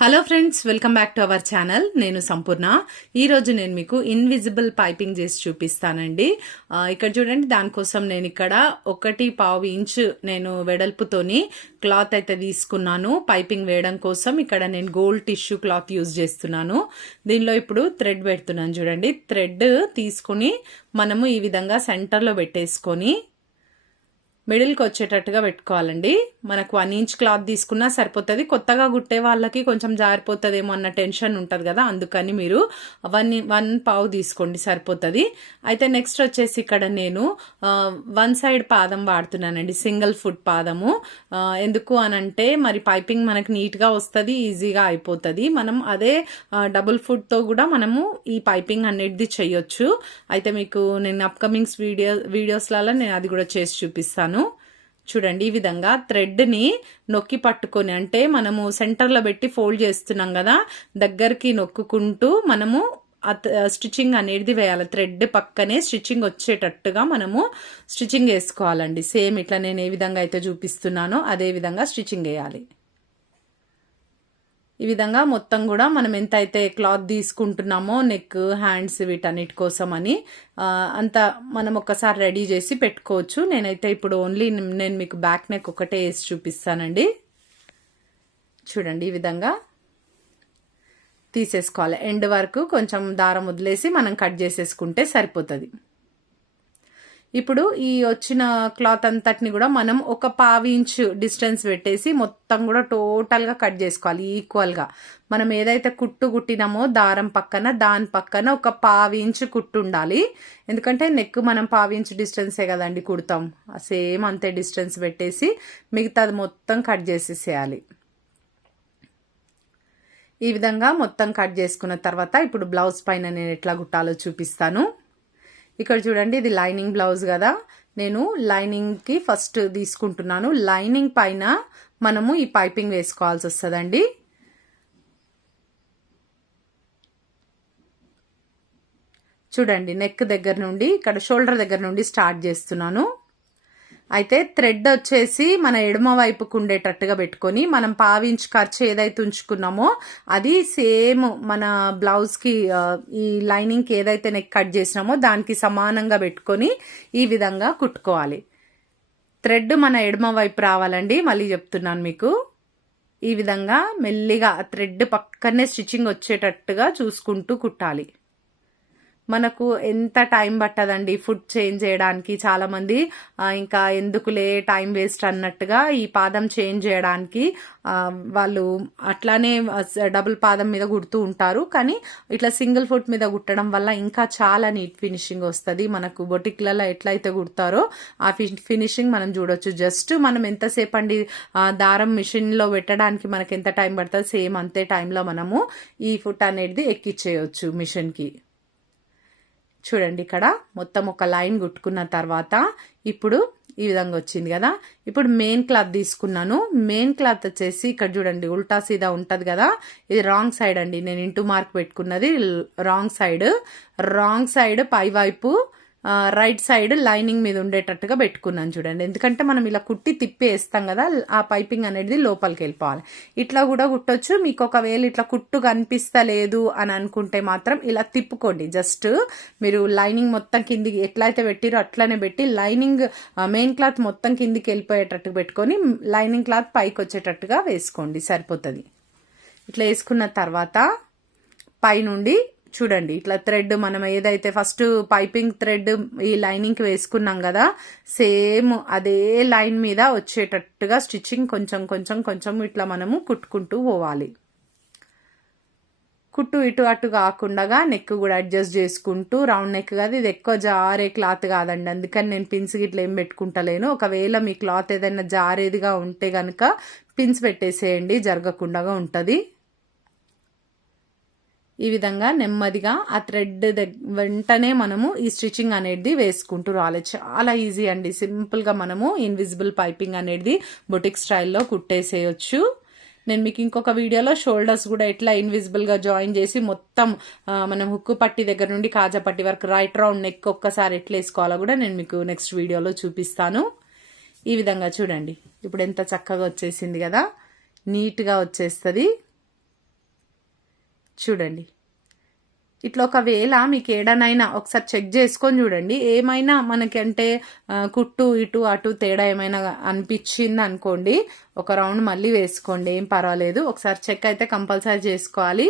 Hello friends welcome back to our channel నేను సంపూర్ణ. ఈరోజు నేను మీకు ఇన్విజిబుల్ పైపింగ్ చేసి చూపిస్తానండి. ఇక్కడ చూడండి దానికోసం నేను ఇక్కడ ఒకటి పావు ఇంచు నేను వెడల్పుతోని క్లాత్ అయితే తీసుకున్నాను. పైపింగ్ వేయడం కోసం ఇక్కడ నేను గోల్డ్ టిష్యూ క్లాత్ యూజ్ చేస్తున్నాను. దీనిలో ఇప్పుడు థ్రెడ్ పెడుతున్నాను చూడండి. థ్రెడ్ తీసుకుని మనము ఈ విధంగా సెంటర్లో పెట్టేసుకొని మిడిల్కి వచ్చేటట్టుగా పెట్టుకోవాలండి. మనకు వన్ ఇంచ్ క్లాత్ తీసుకున్నా సరిపోతుంది. కొత్తగా కుట్టే వాళ్ళకి కొంచెం జారిపోతుందేమో అన్న టెన్షన్ ఉంటుంది కదా అందుకని మీరు వన్ వన్ పావు తీసుకోండి సరిపోతుంది. అయితే నెక్స్ట్ వచ్చేసి ఇక్కడ నేను వన్ సైడ్ పాదం వాడుతున్నానండి సింగిల్ ఫుట్ పాదము. ఎందుకు అనంటే మరి పైపింగ్ మనకు నీట్గా వస్తుంది ఈజీగా అయిపోతుంది. మనం అదే డబుల్ ఫుట్తో కూడా మనము ఈ పైపింగ్ అనేది చేయొచ్చు. అయితే మీకు నేను అప్కమింగ్స్ వీడియో వీడియోస్లలో నేను అది కూడా చేసి చూపిస్తాను. చూడండి ఈ విధంగా థ్రెడ్ని నొక్కి పట్టుకొని అంటే మనము సెంటర్లో పెట్టి ఫోల్డ్ చేస్తున్నాం కదా దగ్గరికి నొక్కుకుంటూ మనము స్టిచ్చింగ్ అనేది వేయాలి. థ్రెడ్ పక్కనే స్టిచ్చింగ్ వచ్చేటట్టుగా మనము స్టిచ్చింగ్ వేసుకోవాలండి. సేమ్ ఇట్లా నేను ఏ విధంగా అయితే చూపిస్తున్నానో అదే విధంగా స్టిచ్చింగ్ వేయాలి. ఈ విధంగా మొత్తం కూడా మనం ఎంత అయితే క్లాత్ తీసుకుంటున్నామో నెక్ హ్యాండ్స్ వీటన్నిటి కోసం అని అంత మనం ఒక్కసారి రెడీ చేసి పెట్టుకోవచ్చు. నేనైతే ఇప్పుడు ఓన్లీ నేను మీకు బ్యాక్ నెక్ ఒకటే వేసి చూపిస్తానండి. చూడండి ఈ విధంగా తీసేసుకోవాలి. ఎండ్ వరకు కొంచెం దారం వదిలేసి మనం కట్ చేసేసుకుంటే సరిపోతుంది. ఇప్పుడు ఈ వచ్చిన క్లాత్ అంతటిని కూడా మనం ఒక పావి ఇంచ్ డిస్టెన్స్ పెట్టేసి మొత్తం కూడా టోటల్గా కట్ చేసుకోవాలి ఈక్వల్గా. మనం ఏదైతే కుట్టు కుట్టినామో దారం పక్కన దాని పక్కన ఒక పావి ఇంచ్ కుట్టు ఉండాలి. ఎందుకంటే నెక్ మనం పావి ఇంచ్ డిస్టెన్సే కదండి కుడతాం. సేమ్ అంతే డిస్టెన్స్ పెట్టేసి మిగతాది మొత్తం కట్ చేసేసేయాలి. ఈ విధంగా మొత్తం కట్ చేసుకున్న తర్వాత ఇప్పుడు బ్లౌజ్ పైన నేను ఎట్లా కుట్టాలో చూపిస్తాను. ఇక్కడ చూడండి ఇది లైనింగ్ బ్లౌజ్ కదా. నేను లైనింగ్కి ఫస్ట్ తీసుకుంటున్నాను. లైనింగ్ పైన మనము ఈ పైపింగ్ వేసుకోవాల్సి వస్తుందండి. చూడండి నెక్ దగ్గర నుండి ఇక్కడ షోల్డర్ దగ్గర నుండి స్టార్ట్ చేస్తున్నాను. అయితే థ్రెడ్ వచ్చేసి మన ఎడమ వైపుకు ఉండేటట్టుగా పెట్టుకొని మనం పావించి ఖర్చు ఏదైతే ఉంచుకున్నామో అది సేమ్ మన బ్లౌజ్కి ఈ లైనింగ్కి ఏదైతే నెక్ కట్ చేసినామో దానికి సమానంగా పెట్టుకొని ఈ విధంగా కుట్టుకోవాలి. థ్రెడ్ మన ఎడమ వైపు రావాలండి మళ్ళీ చెప్తున్నాను మీకు. ఈ విధంగా మెల్లిగా థ్రెడ్ పక్కనే స్టిచ్చింగ్ వచ్చేటట్టుగా చూసుకుంటూ కుట్టాలి. మనకు ఎంత టైం పట్టదండి ఫుడ్ చేంజ్ చేయడానికి చాలా మంది ఇంకా ఎందుకులే టైం వేస్ట్ అన్నట్టుగా ఈ పాదం చేంజ్ చేయడానికి వాళ్ళు అట్లానే డబుల్ పాదం మీద కుడుతూ ఉంటారు. కానీ ఇట్లా సింగిల్ ఫుట్ మీద కుట్టడం వల్ల ఇంకా చాలా నీట్ ఫినిషింగ్ వస్తుంది. మనకు బొటిక్లలో ఎట్లయితే కుడతారో ఆ ఫినిషింగ్ మనం చూడొచ్చు. జస్ట్ మనం ఎంతసేపు అండి దారం మిషన్లో పెట్టడానికి మనకి ఎంత టైం పడుతుంది సేమ్ అంతే టైంలో మనము ఈ ఫుట్ అనేది ఎక్కిచ్చేయచ్చు మిషన్కి. చూడండి ఇక్కడ మొత్తం ఒక లైన్ కుట్టుకున్న తర్వాత ఇప్పుడు ఈ విధంగా వచ్చింది కదా. ఇప్పుడు మెయిన్ క్లాత్ తీసుకున్నాను. మెయిన్ క్లాత్ వచ్చేసి ఇక్కడ చూడండి ఉల్టా సీదా ఉంటుంది కదా. ఇది రాంగ్ సైడ్ అండి. నేను ఇంటూ మార్క్ పెట్టుకున్నది రాంగ్ సైడ్ రాంగ్ సైడ్ పై వైపు రైట్ సైడ్ లైనింగ్ మీద ఉండేటట్టుగా పెట్టుకున్నాను చూడండి. ఎందుకంటే మనం ఇలా కుట్టి తిప్పి వేస్తాం కదా ఆ పైపింగ్ అనేది లోపలికి వెళ్ళిపోవాలి. ఇట్లా కూడా కుట్టొచ్చు. మీకు ఒకవేళ ఇట్లా కుట్టు కనిపిస్తలేదు అని అనుకుంటే మాత్రం ఇలా తిప్పుకోండి. జస్ట్ మీరు లైనింగ్ మొత్తం కిందికి ఎట్లయితే పెట్టిరో అట్లనే పెట్టి లైనింగ్ మెయిన్ క్లాత్ మొత్తం కిందికి వెళ్ళిపోయేటట్టు పెట్టుకొని లైనింగ్ క్లాత్ పైకి వచ్చేటట్టుగా వేసుకోండి. సరిపోతుంది. ఇట్లా వేసుకున్న తర్వాత పైనుండి చూడండి ఇట్లా థ్రెడ్ మనం ఏదైతే ఫస్ట్ పైపింగ్ థ్రెడ్ ఈ లైనింగ్కి వేసుకున్నాం కదా సేమ్ అదే లైన్ మీద వచ్చేటట్టుగా స్టిచ్చింగ్ కొంచెం కొంచెం కొంచెం ఇట్లా మనము కుట్టుకుంటూ పోవాలి. కుట్టు ఇటు అటు కాకుండా నెక్ కూడా అడ్జస్ట్ చేసుకుంటూ రౌండ్ నెక్ కాదు ఇది ఎక్కువ జారే క్లాత్ కాదండి. అందుకని నేను పిన్స్ గిట్ల ఏం పెట్టుకుంటలేను. ఒకవేళ మీ క్లాత్ ఏదైనా జారేదిగా ఉంటే కనుక పిన్స్ పెట్టేసేయండి జరగకుండా ఉంటుంది. ఈ విధంగా నెమ్మదిగా ఆ థ్రెడ్ వెంటనే మనము ఈ స్టిచ్చింగ్ అనేది వేసుకుంటూ రాలేదు చాలా ఈజీ అండి. సింపుల్గా మనము ఇన్విజిబుల్ పైపింగ్ అనేది బొటిక్ స్టైల్లో కుట్టేసేయచ్చు. నేను మీకు ఇంకొక వీడియోలో షోల్డర్స్ కూడా ఎట్లా ఇన్విజిబుల్గా జాయిన్ చేసి మొత్తం మనం హుక్కు పట్టి దగ్గర నుండి కాజా పట్టి వరకు రైట్ రౌండ్ నెక్ ఒక్కసారి ఎట్లా వేసుకోవాలో కూడా నేను మీకు నెక్స్ట్ వీడియోలో చూపిస్తాను. ఈ విధంగా చూడండి. ఇప్పుడు ఎంత చక్కగా వచ్చేసింది కదా. నీట్గా వచ్చేస్తుంది. చూడండి. ఇట్లా ఒకవేళ మీకు ఏడనైనా ఒకసారి చెక్ చేసుకొని చూడండి. ఏమైనా మనకి అంటే కుట్టు ఇటు అటు తేడా ఏమైనా అనిపించింది అనుకోండి ఒక రౌండ్ మళ్ళీ వేసుకోండి. ఏం పర్వాలేదు. ఒకసారి చెక్ అయితే కంపల్సరీ చేసుకోవాలి.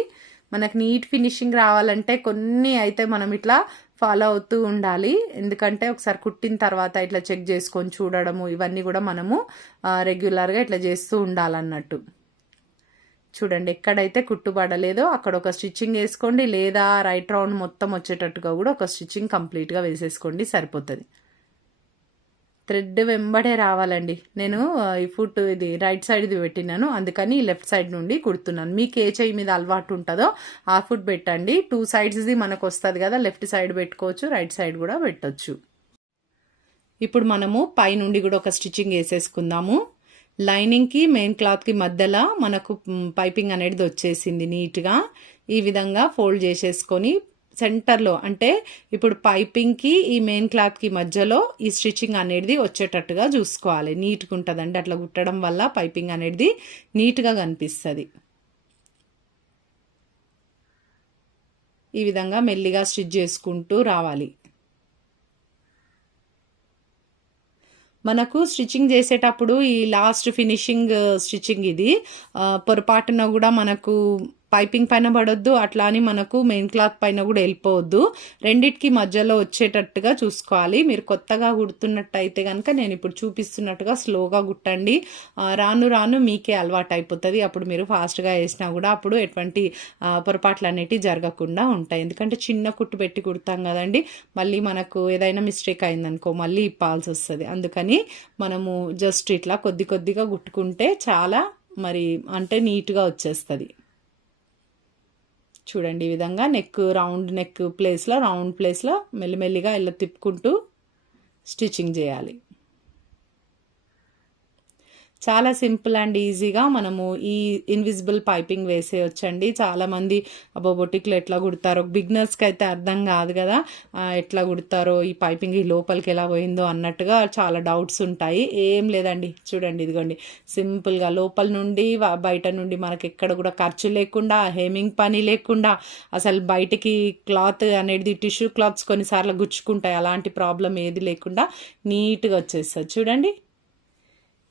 మనకు నీట్ ఫినిషింగ్ రావాలంటే కొన్ని అయితే మనం ఇట్లా ఫాలో అవుతూ ఉండాలి. ఎందుకంటే ఒకసారి కుట్టిన తర్వాత ఇట్లా చెక్ చేసుకొని చూడడము ఇవన్నీ కూడా మనము రెగ్యులర్గా ఇట్లా చేస్తూ ఉండాలన్నట్టు. చూడండి ఎక్కడైతే కుట్టుబడలేదో అక్కడ ఒక స్టిచ్చింగ్ వేసుకోండి లేదా రైట్ రౌండ్ మొత్తం వచ్చేటట్టుగా కూడా ఒక స్టిచ్చింగ్ కంప్లీట్గా వేసేసుకోండి సరిపోతుంది. థ్రెడ్ వెంబడే రావాలండి. నేను ఈ ఫుట్ ఇది రైట్ సైడ్ది పెట్టినాను అందుకని లెఫ్ట్ సైడ్ నుండి కుడుతున్నాను. మీకు ఏ చేయి మీద అలవాటు ఉంటుందో ఆ ఫుట్ పెట్టండి. టూ సైడ్స్ది మనకు వస్తుంది కదా లెఫ్ట్ సైడ్ పెట్టుకోవచ్చు రైట్ సైడ్ కూడా పెట్టవచ్చు ఇప్పుడు మనము పై నుండి కూడా ఒక స్టిచ్చింగ్ వేసేసుకుందాము. లైనింగ్కి మెయిన్ క్లాత్కి మధ్యలో మనకు పైపింగ్ అనేది వచ్చేసింది నీట్గా. ఈ విధంగా ఫోల్డ్ చేసేసుకొని సెంటర్లో అంటే ఇప్పుడు పైపింగ్కి ఈ మెయిన్ క్లాత్కి మధ్యలో ఈ స్టిచ్చింగ్ అనేది వచ్చేటట్టుగా చూసుకోవాలి. నీట్గా ఉంటుందండి. అట్లా కుట్టడం వల్ల పైపింగ్ అనేది నీట్గా కనిపిస్తుంది. ఈ విధంగా మెల్లిగా స్టిచ్ చేసుకుంటూ రావాలి. మనకు స్టిచ్చింగ్ చేసేటప్పుడు ఈ లాస్ట్ ఫినిషింగ్ స్టిచ్చింగ్ ఇది. పొరపాటున కూడా మనకు పైపింగ్ పైన పడొద్దు అట్లా అని మనకు మెయిన్ క్లాత్ పైన కూడా వెళ్ళిపోవద్దు. రెండిటికి మధ్యలో వచ్చేటట్టుగా చూసుకోవాలి. మీరు కొత్తగా కుడుతున్నట్టయితే కనుక నేను ఇప్పుడు చూపిస్తున్నట్టుగా స్లోగా కుట్టండి. రాను రాను మీకే అలవాటు అయిపోతుంది. అప్పుడు మీరు ఫాస్ట్గా వేసినా కూడా అప్పుడు ఎటువంటి పొరపాట్లు అనేటివి జరగకుండా ఉంటాయి. ఎందుకంటే చిన్న కుట్టు పెట్టి కుడతాం కదండి. మళ్ళీ మనకు ఏదైనా మిస్టేక్ అయిందనుకో మళ్ళీ ఇప్పాల్సి వస్తుంది. అందుకని మనము జస్ట్ ఇట్లా కొద్ది కొద్దిగా కుట్టుకుంటే చాలా మరి అంటే నీట్గా వచ్చేస్తుంది. చూడండి ఈ విధంగా నెక్ రౌండ్ నెక్ ప్లేస్లో రౌండ్ ప్లేస్లో మెల్లిమెల్లిగా ఇలా తిప్పుకుంటూ స్టిచ్చింగ్ చేయాలి. చాలా సింపుల్ అండ్ ఈజీగా మనము ఈ ఇన్విజిబుల్ పైపింగ్ వేసేయొచ్చండి. చాలామంది అబ్బో బొటిక్లు ఎట్లా కుడతారో బిగ్నర్స్కి అయితే అర్థం కాదు కదా ఎట్లా కుడతారో ఈ పైపింగ్ ఈ లోపలికి ఎలా పోయిందో అన్నట్టుగా చాలా డౌట్స్ ఉంటాయి. ఏం లేదండి. చూడండి ఇదిగోండి. సింపుల్గా లోపల నుండి బయట నుండి మనకి ఎక్కడ కూడా ఖర్చు లేకుండా హేమింగ్ పని లేకుండా అసలు బయటికి క్లాత్ అనేది టిష్యూ క్లాత్స్ కొన్నిసార్లు గుచ్చుకుంటాయి. అలాంటి ప్రాబ్లం ఏది లేకుండా నీట్గా వచ్చేస్తుంది. చూడండి.